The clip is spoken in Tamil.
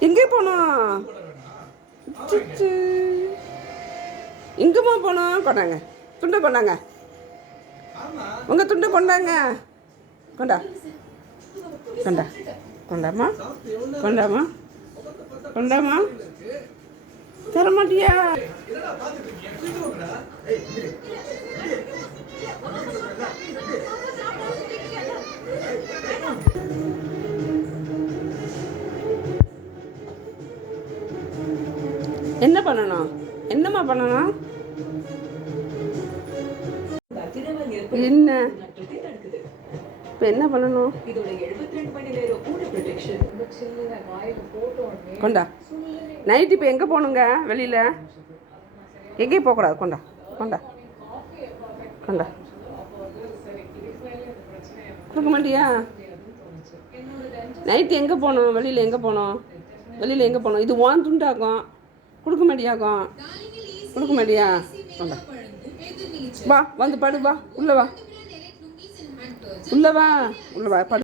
எங்கே போனோம் அச்சச்சோ. போனோம் கொண்டாங்க. துண்டை கொண்டாங்க. உங்கள் துண்டை கொண்டாங்க. கொண்டா. கொண்டா. கொண்டாமா? கொண்டாமா? கொண்டாமா? தர என்ன பண்ணணும்? என்னம்மா பண்ணணும்? என்ன? இப்போ என்ன பண்ணணும்? கொண்டா. நைட் இப்போ எங்கே போகணுங்க? வெளியில்? எங்கேயும் போகக்கூடாது கொண்டா. கொண்டா. கொண்டா. கொடுக்க மாட்டியா? நைட்டு எங்கே போகணும்? வெளியில் எங்கே போகணும்? வெளியில் எங்கே போகணும்? இது ஓன் துண்டாகும் கொடுக்க மாட்டியாக்கும் கொடுக்க மாட்டியா வா வந்து படு வா உள்ளே வா. உள்ளே வா. உள்ளே வா படு.